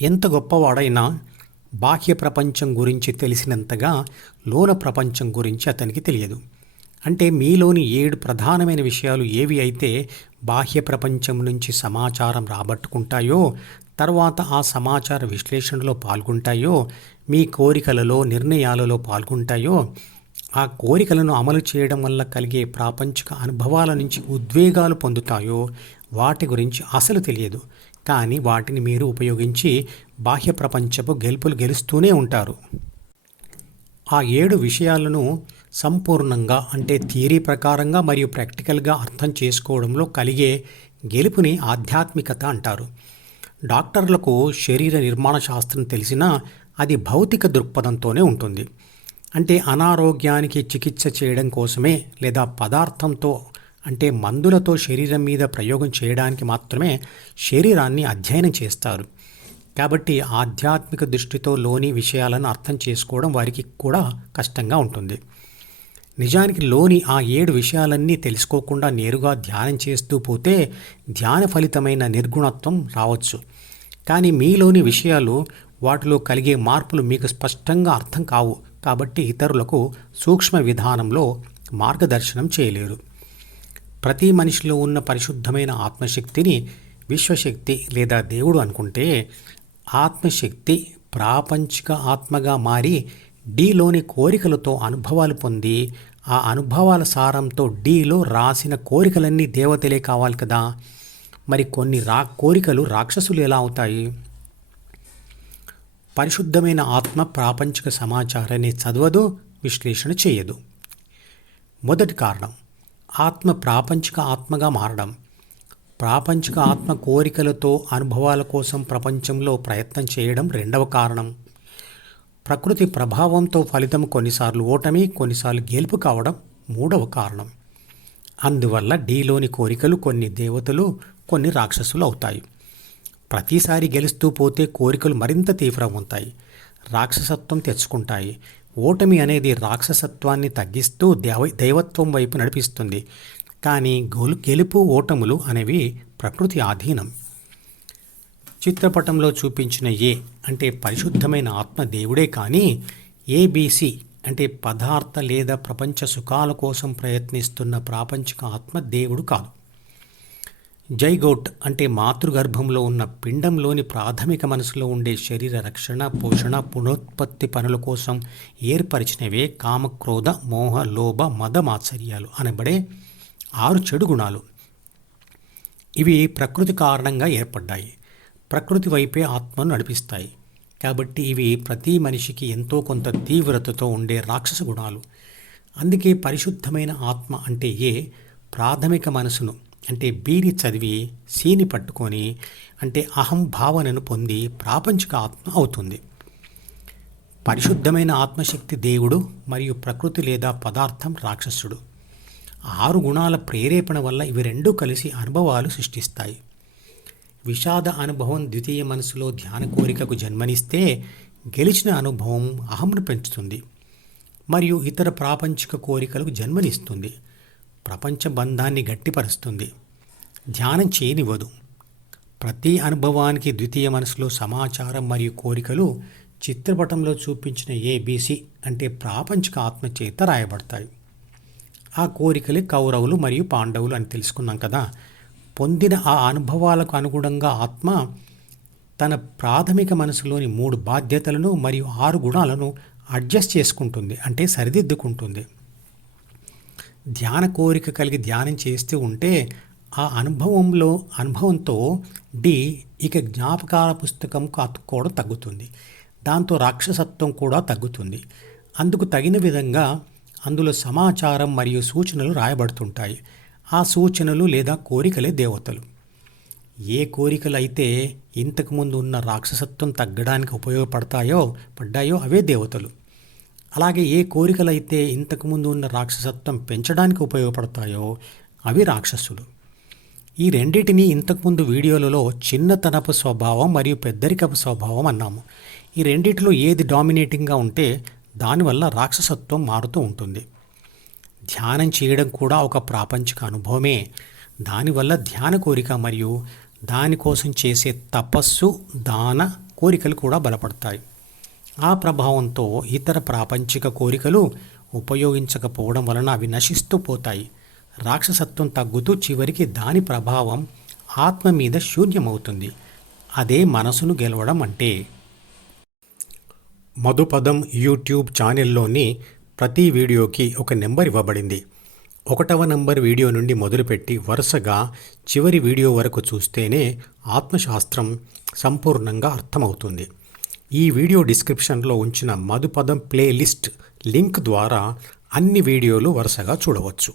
ఎంత గొప్పవాడైనా బాహ్య ప్రపంచం గురించి తెలిసినంతగా లోన ప్రపంచం గురించి అతనికి తెలియదు. అంటే మీలోని 7 ప్రధానమైన విషయాలు ఏవి అయితే బాహ్య ప్రపంచం నుంచి సమాచారం రాబట్టుకుంటాయో, తర్వాత ఆ సమాచార విశ్లేషణలో పాల్గొంటాయో, మీ కోరికలలో నిర్ణయాలలో పాల్గొంటాయో, ఆ కోరికలను అమలు చేయడం వల్ల కలిగే ప్రాపంచిక అనుభవాల నుంచి ఉద్వేగాలు పొందుతాయో, వాటి గురించి అసలు తెలియదు. కానీ వాటిని మీరు ఉపయోగించి బాహ్య ప్రపంచపు గెలుపులు గెలుస్తూనే ఉంటారు. ఆ 7 విషయాలను సంపూర్ణంగా అంటే థియరీ ప్రకారంగా మరియు ప్రాక్టికల్గా అర్థం చేసుకోవడంలో కలిగే గెలుపుని ఆధ్యాత్మికత అంటారు. డాక్టర్లకు శరీర నిర్మాణ శాస్త్రం తెలిసినా అది భౌతిక దృక్పథంతోనే ఉంటుంది. అంటే అనారోగ్యానికి చికిత్స చేయడం కోసమే లేదా పదార్థంతో అంటే మందులతో శరీరం మీద ప్రయోగం చేయడానికి మాత్రమే శరీరాన్ని అధ్యయనం చేస్తారు. కాబట్టి ఆధ్యాత్మిక దృష్టితో లోని విషయాలను అర్థం చేసుకోవడం వారికి కూడా కష్టంగా ఉంటుంది. నిజానికి లోని ఆ 7 విషయాలన్నీ తెలుసుకోకుండా నేరుగా ధ్యానం చేస్తూ పోతే ధ్యాన ఫలితమైన నిర్గుణత్వం రావచ్చు. కానీ మీలోని విషయాలు వాటిలో కలిగే మార్పులు మీకు స్పష్టంగా అర్థం కావు. కాబట్టి ఇతరులకు సూక్ష్మ విధానంలో మార్గదర్శనం చేయలేరు. ప్రతి మనిషిలో ఉన్న పరిశుద్ధమైన ఆత్మశక్తిని విశ్వశక్తి లేదా దేవుడు అనుకుంటే, ఆత్మశక్తి ప్రాపంచిక ఆత్మగా మారి డీలోని కోరికలతో అనుభవాలు పొంది ఆ అనుభవాల సారంతో డీలో రాసిన కోరికలన్నీ దేవతలే కావాలి కదా. మరి కొన్ని కోరికలు రాక్షసులు ఎలా అవుతాయి? పరిశుద్ధమైన ఆత్మ ప్రాపంచిక సమాచారాన్ని చదవదు, విశ్లేషణ చేయదు. మొదటి కారణం ఆత్మ ప్రాపంచిక ఆత్మగా మారడం. ప్రాపంచిక ఆత్మ కోరికలతో అనుభవాల కోసం ప్రపంచంలో ప్రయత్నం చేయడం రెండవ కారణం. ప్రకృతి ప్రభావంతో ఫలితం కొన్నిసార్లు ఓటమి, కొన్నిసార్లు గెలుపు కావడం మూడవ కారణం. అందువల్ల డీలోని కోరికలు కొన్ని దేవతలు, కొన్ని రాక్షసులు అవుతాయి. ప్రతిసారి గెలుస్తూ పోతే కోరికలు మరింత తీవ్రమవుతాయి, రాక్షసత్వం తెచ్చుకుంటాయి. ఓటమి అనేది రాక్షసత్వాన్ని తగ్గిస్తూ దైవత్వం వైపు నడిపిస్తుంది. కానీ గెలుపు ఓటములు అనేవి ప్రకృతి ఆధీనం. చిత్రపటంలో చూపించిన ఏ అంటే పరిశుద్ధమైన ఆత్మ దేవుడే, కానీ ఏబిసి అంటే పదార్థ లేదా ప్రపంచ సుఖాల కోసం ప్రయత్నిస్తున్న ప్రాపంచిక ఆత్మ దేవుడు కాదు. జైగోట్ అంటే మాతృగర్భంలో ఉన్న పిండంలోని ప్రాథమిక మనసులో ఉండే శరీర రక్షణ, పోషణ, పునరుత్పత్తి పనుల కోసం ఏర్పరిచినవే కామక్రోధ మోహ లోభ మద మాత్సర్యాలు అనబడే 6 చెడు గుణాలు. ఇవి ప్రకృతి కారణంగా ఏర్పడ్డాయి, ప్రకృతి వైపే ఆత్మను నడిపిస్తాయి. కాబట్టి ఇవి ప్రతి మనిషికి ఎంతో కొంత తీవ్రతతో ఉండే రాక్షస గుణాలు. అందుకే పరిశుద్ధమైన ఆత్మ అంటే ఏ ప్రాథమిక మనసును అంటే బీని చదివి సీని పట్టుకొని అంటే అహం భావనను పొంది ప్రాపంచిక ఆత్మ అవుతుంది. పరిశుద్ధమైన ఆత్మశక్తి దేవుడు మరియు ప్రకృతి లేదా పదార్థం రాక్షసుడు. 6 గుణాల ప్రేరేపణ వల్ల ఇవి రెండూ కలిసి అనుభవాలు సృష్టిస్తాయి. విషాద అనుభవం ద్వితీయ మనసులో ధ్యాన కోరికకు జన్మనిస్తే గెలిచిన అనుభవం అహంను పెంచుతుంది మరియు ఇతర ప్రాపంచిక కోరికలకు జన్మనిస్తుంది. ప్రపంచ బంధాన్ని గట్టిపరుస్తుంది, ధ్యానం చేయనివ్వదు. ప్రతి అనుభవానికి ద్వితీయ మనసులో సమాచారం మరియు కోరికలు చిత్రపటంలో చూపించిన ఏబిసి అంటే ప్రాపంచిక ఆత్మ చేత రాయబడతాయి. ఆ కోరికలే కౌరవులు మరియు పాండవులు అని తెలుసుకున్నాం కదా. పొందిన ఆ అనుభవాలకు అనుగుణంగా ఆత్మ తన ప్రాథమిక మనసులోని 3 బాధ్యతలను మరియు 6 గుణాలను అడ్జస్ట్ చేసుకుంటుంది, అంటే సరిదిద్దుకుంటుంది. ధ్యాన కోరిక కలిగి ధ్యానం చేస్తూ ఉంటే ఆ అనుభవంతో డి ఇక జ్ఞాపకాల పుస్తకంకు అతుక్కోవడం తగ్గుతుంది. దాంతో రాక్షసత్వం కూడా తగ్గుతుంది. అందుకు తగిన విధంగా అందులో సమాచారం మరియు సూచనలు రాయబడుతుంటాయి. ఆ సూచనలు లేదా కోరికలే దేవతలు. ఏ కోరికలు అయితే ఇంతకుముందు ఉన్న రాక్షసత్వం తగ్గడానికి పడ్డాయో అవే దేవతలు. అలాగే ఏ కోరికలు అయితే ఇంతకుముందు ఉన్న రాక్షసత్వం పెంచడానికి ఉపయోగపడతాయో అవి రాక్షసులు. ఈ రెండింటినీ ఇంతకుముందు వీడియోలలో చిన్నతనపు స్వభావం మరియు పెద్దరికపు స్వభావం అన్నాము. ఈ రెండిటిలో ఏది డామినేటింగ్గా ఉంటే దానివల్ల రాక్షసత్వం మారుతూ ఉంటుంది. ధ్యానం చేయడం కూడా ఒక ప్రాపంచిక అనుభవమే. దానివల్ల ధ్యాన కోరిక మరియు దానికోసం చేసే తపస్సు, దాన, కోరికలు కూడా బలపడతాయి. ఆ ప్రభావంతో ఇతర ప్రాపంచిక కోరికలు ఉపయోగించకపోవడం వలన అవి నశిస్తూ పోతాయి. రాక్షసత్వం తగ్గుతూ చివరికి దాని ప్రభావం ఆత్మ మీద శూన్యమవుతుంది. అదే మనసును గెలవడం అంటే. మధుపదం యూట్యూబ్ ఛానల్లోని ప్రతి వీడియోకి ఒక నెంబర్ ఇవ్వబడింది. 1వ నంబర్ వీడియో నుండి మొదలుపెట్టి వరుసగా చివరి వీడియో వరకు చూస్తేనే ఆత్మశాస్త్రం సంపూర్ణంగా అర్థమవుతుంది. ఈ వీడియో డిస్క్రిప్షన్లో ఉంచిన మధుపదం ప్లేలిస్ట్ లింక్ ద్వారా అన్ని వీడియోలు వరుసగా చూడవచ్చు.